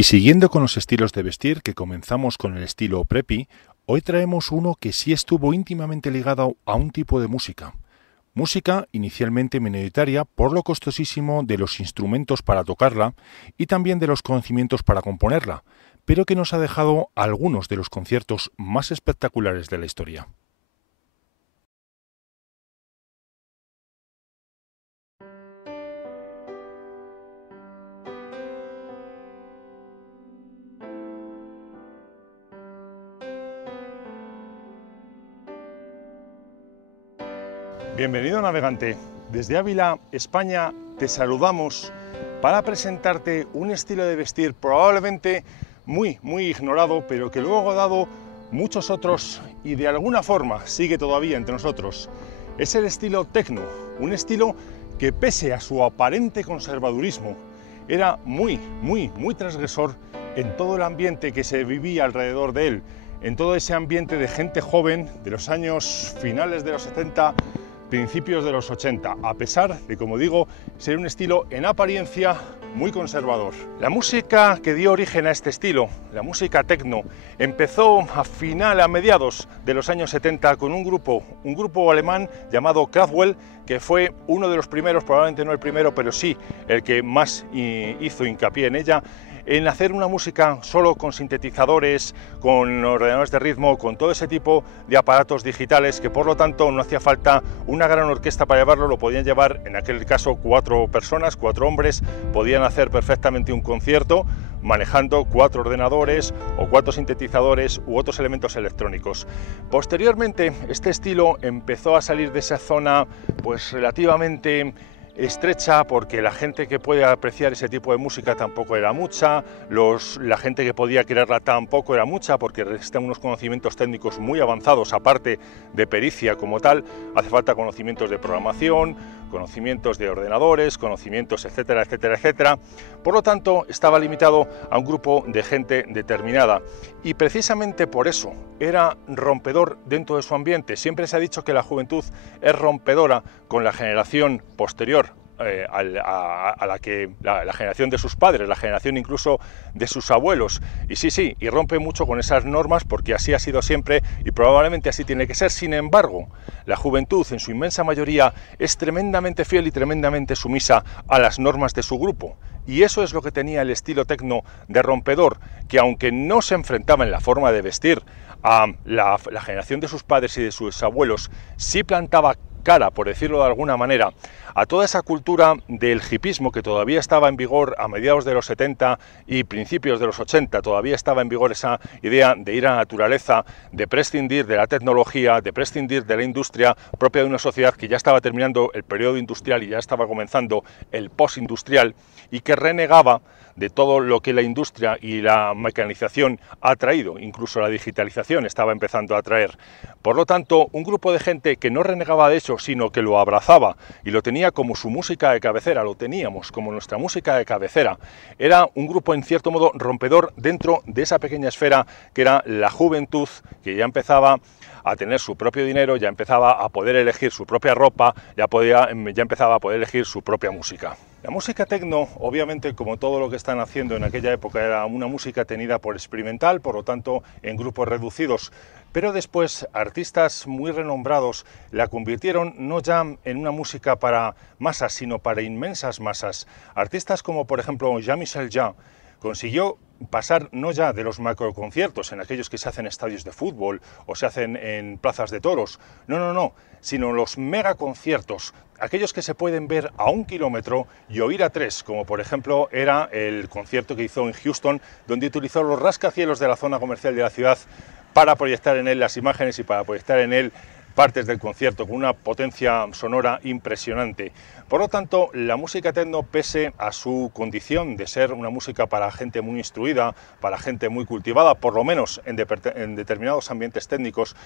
Y siguiendo con los estilos de vestir, que comenzamos con el estilo preppy, hoy traemos uno que sí estuvo íntimamente ligado a un tipo de música. Música inicialmente minoritaria por lo costosísimo de los instrumentos para tocarla y también de los conocimientos para componerla, pero que nos ha dejado algunos de los conciertos más espectaculares de la historia. Bienvenido navegante. Desde Ávila, España, te saludamos para presentarte un estilo de vestir probablemente muy ignorado, pero que luego ha dado muchos otros y de alguna forma sigue todavía entre nosotros. Es el estilo techno, un estilo que pese a su aparente conservadurismo era muy transgresor en todo el ambiente que se vivía alrededor de él, en todo ese ambiente de gente joven de los años finales de los 70, principios de los 80, a pesar de, como digo, ser un estilo en apariencia muy conservador. La música que dio origen a este estilo, la música techno, empezó a mediados de los años 70 con un grupo alemán llamado Kraftwerk, que fue uno de los primeros, probablemente no el primero, pero sí el que más hizo hincapié en ella, en hacer una música solo con sintetizadores, con ordenadores de ritmo, con todo ese tipo de aparatos digitales, que por lo tanto no hacía falta una gran orquesta para llevarlo, lo podían llevar en aquel caso 4 personas, 4 hombres, podían hacer perfectamente un concierto manejando 4 ordenadores o 4 sintetizadores u otros elementos electrónicos. Posteriormente este estilo empezó a salir de esa zona pues relativamente estrecha, porque la gente que puede apreciar ese tipo de música tampoco era mucha, la gente que podía crearla tampoco era mucha, porque necesitan unos conocimientos técnicos muy avanzados, aparte de pericia como tal, hace falta conocimientos de programación, conocimientos de ordenadores, conocimientos, etcétera, etcétera, etcétera. Por lo tanto, estaba limitado a un grupo de gente determinada, y precisamente por eso era rompedor dentro de su ambiente. Siempre se ha dicho que la juventud es rompedora con la generación posterior a la generación de sus padres, la generación incluso de sus abuelos, y sí, y rompe mucho con esas normas, porque así ha sido siempre y probablemente así tiene que ser. Sin embargo, la juventud en su inmensa mayoría es tremendamente fiel y tremendamente sumisa a las normas de su grupo, y eso es lo que tenía el estilo techno de rompedor, que aunque no se enfrentaba en la forma de vestir a la generación de sus padres y de sus abuelos, sí plantaba cara, por decirlo de alguna manera, a toda esa cultura del hipismo que todavía estaba en vigor a mediados de los 70 y principios de los 80. Todavía estaba en vigor esa idea de ir a la naturaleza, de prescindir de la tecnología, de prescindir de la industria propia de una sociedad que ya estaba terminando el periodo industrial y ya estaba comenzando el postindustrial, y que renegaba de todo lo que la industria y la mecanización ha traído, incluso la digitalización estaba empezando a traer. Por lo tanto, un grupo de gente que no renegaba de eso, sino que lo abrazaba y lo tenía como su música de cabecera, lo teníamos como nuestra música de cabecera, era un grupo en cierto modo rompedor dentro de esa pequeña esfera que era la juventud, que ya empezaba a tener su propio dinero, ya empezaba a poder elegir su propia ropa, ya empezaba a poder elegir su propia música. La música techno, obviamente, como todo lo que están haciendo en aquella época, era una música tenida por experimental, por lo tanto en grupos reducidos, pero después artistas muy renombrados la convirtieron no ya en una música para masas, sino para inmensas masas. Artistas como por ejemplo Jean-Michel Jarre consiguió pasar no ya de los macroconciertos, en aquellos que se hacen en estadios de fútbol o se hacen en plazas de toros, no, sino los megaconciertos, aquellos que se pueden ver a 1 kilómetro y oír a 3, como por ejemplo era el concierto que hizo en Houston, donde utilizó los rascacielos de la zona comercial de la ciudad para proyectar en él las imágenes y para proyectar en él partes del concierto con una potencia sonora impresionante. Por lo tanto, la música techno, pese a su condición de ser una música para gente muy instruida, para gente muy cultivada, por lo menos en determinados ambientes técnicos,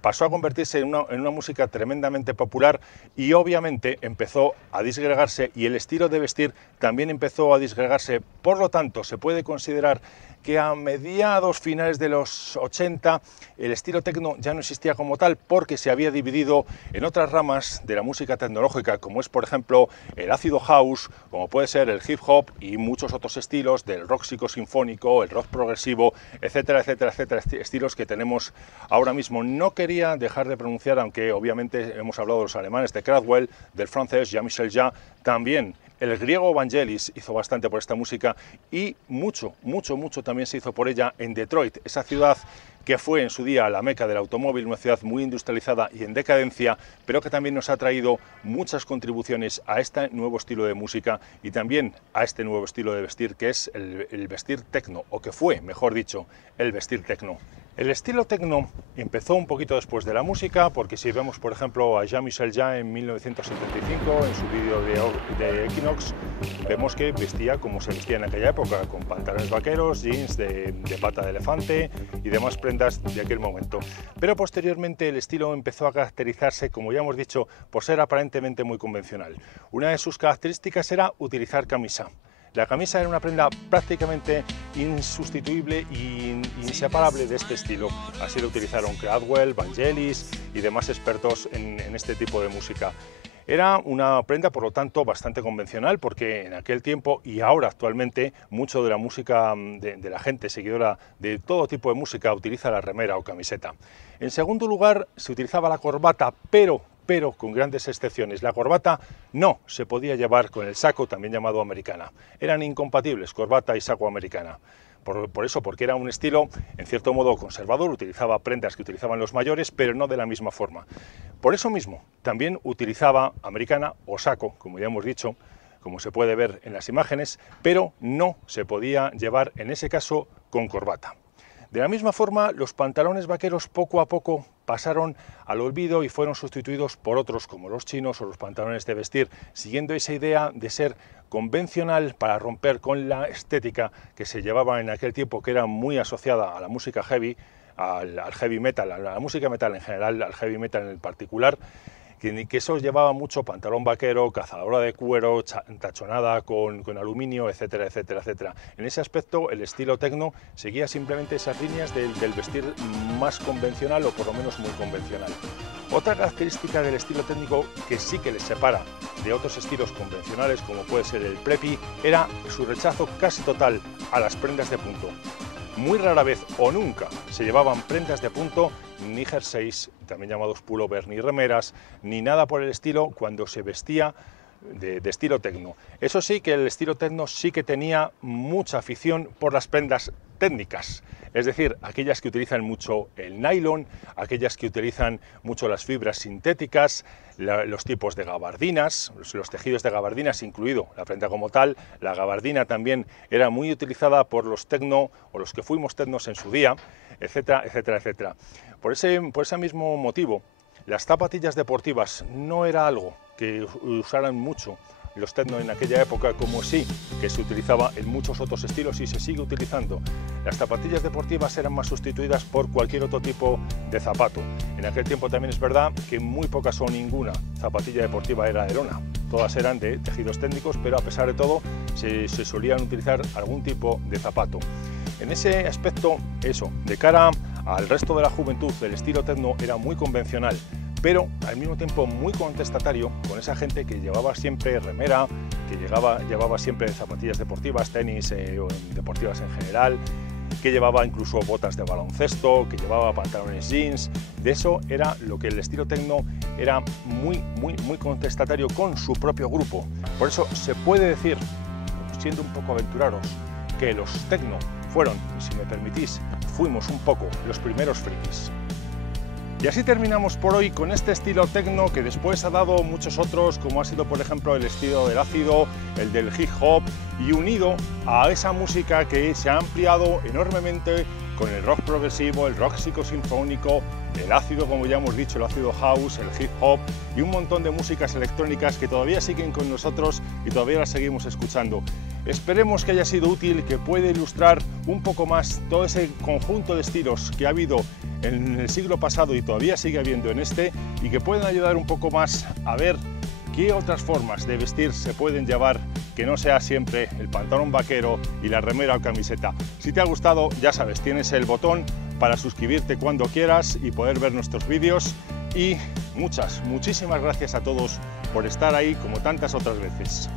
pasó a convertirse en una música tremendamente popular, y obviamente empezó a disgregarse, y el estilo de vestir también empezó a disgregarse. Por lo tanto, se puede considerar que a mediados finales de los 80 el estilo techno ya no existía como tal, porque se había dividido en otras ramas de la música tecnológica, como es por ejemplo el ácido house, como puede ser el hip hop y muchos otros estilos del rock psicosinfónico, el rock progresivo, etcétera, etcétera, etcétera, estilos que tenemos ahora mismo. No quería dejar de pronunciar, aunque obviamente hemos hablado de los alemanes, de Kraftwerk, del francés Jean-Michel Jarre, también el griego Vangelis hizo bastante por esta música y mucho también se hizo por ella en Detroit, esa ciudad que fue en su día la meca del automóvil, una ciudad muy industrializada y en decadencia, pero que también nos ha traído muchas contribuciones a este nuevo estilo de música y también a este nuevo estilo de vestir, que es el vestir tecno, o que fue, mejor dicho, el vestir tecno. El estilo tecno empezó un poquito después de la música, porque si vemos, por ejemplo, a Jean-Michel Jarre en 1975, en su vídeo de Equinox, vemos que vestía como se vestía en aquella época, con pantalones vaqueros, jeans de pata de elefante y demás prendas de aquel momento. Pero posteriormente el estilo empezó a caracterizarse, como ya hemos dicho, por ser aparentemente muy convencional. Una de sus características era utilizar camisa. La camisa era una prenda prácticamente insustituible e inseparable de este estilo. Así lo utilizaron Kraftwerk, Vangelis y demás expertos en este tipo de música. Era una prenda, por lo tanto, bastante convencional, porque en aquel tiempo y ahora actualmente mucho de la música de la gente seguidora de todo tipo de música utiliza la remera o camiseta. En segundo lugar, se utilizaba la corbata, pero con grandes excepciones. La corbata no se podía llevar con el saco, también llamado americana. Eran incompatibles corbata y saco americana. Por eso, porque era un estilo, en cierto modo, conservador, utilizaba prendas que utilizaban los mayores, pero no de la misma forma. Por eso mismo, también utilizaba americana o saco, como ya hemos dicho, como se puede ver en las imágenes, pero no se podía llevar, en ese caso, con corbata. De la misma forma, los pantalones vaqueros poco a poco pasaron al olvido y fueron sustituidos por otros como los chinos o los pantalones de vestir, siguiendo esa idea de ser convencional para romper con la estética que se llevaba en aquel tiempo, que era muy asociada a la música heavy, al heavy metal, a la música metal en general, al heavy metal en particular, que eso llevaba mucho pantalón vaquero, cazadora de cuero, tachonada con aluminio, etcétera, etcétera, etcétera. En ese aspecto, el estilo tecno seguía simplemente esas líneas del vestir más convencional, o por lo menos muy convencional. Otra característica del estilo técnico que sí que les separa de otros estilos convencionales, como puede ser el preppy, era su rechazo casi total a las prendas de punto. Muy rara vez o nunca se llevaban prendas de punto, ni jerseys, también llamados pullovers, ni remeras, ni nada por el estilo cuando se vestía de estilo tecno. Eso sí, que el estilo tecno sí que tenía mucha afición por las prendas técnicas, es decir, aquellas que utilizan mucho el nylon, aquellas que utilizan mucho las fibras sintéticas, los tipos de gabardinas, los tejidos de gabardinas, incluido la prenda como tal. La gabardina también era muy utilizada por los tecno, o los que fuimos tecnos en su día, etcétera, etcétera, etcétera. Por ese mismo motivo, las zapatillas deportivas no era algo que usaran mucho los tecno en aquella época, como sí que se utilizaba en muchos otros estilos y se sigue utilizando. Las zapatillas deportivas eran más sustituidas por cualquier otro tipo de zapato. En aquel tiempo también es verdad que muy pocas o ninguna zapatilla deportiva era de lona. Todas eran de tejidos técnicos, pero a pesar de todo se solían utilizar algún tipo de zapato. En ese aspecto, eso, de cara al resto de la juventud, el estilo tecno era muy convencional, pero al mismo tiempo muy contestatario con esa gente que llevaba siempre remera, que llevaba siempre zapatillas deportivas, tenis deportivas en general, que llevaba incluso botas de baloncesto, que llevaba pantalones jeans. De eso era lo que el estilo tecno era muy contestatario con su propio grupo. Por eso se puede decir, siendo un poco aventurados, que los tecno fueron, y si me permitís, fuimos un poco los primeros frikis. Y así terminamos por hoy con este estilo tecno, que después ha dado muchos otros, como ha sido por ejemplo el estilo del ácido, el del hip hop, y unido a esa música que se ha ampliado enormemente con el rock progresivo, el rock psicosinfónico, el ácido, como ya hemos dicho, el ácido house, el hip hop y un montón de músicas electrónicas que todavía siguen con nosotros y todavía las seguimos escuchando. Esperemos que haya sido útil, que pueda ilustrar un poco más todo ese conjunto de estilos que ha habido en el siglo pasado y todavía sigue habiendo en este, y que puedan ayudar un poco más a ver qué otras formas de vestir se pueden llevar, que no sea siempre el pantalón vaquero y la remera o camiseta. Si te ha gustado, ya sabes, tienes el botón para suscribirte cuando quieras y poder ver nuestros vídeos. y muchísimas gracias a todos por estar ahí como tantas otras veces.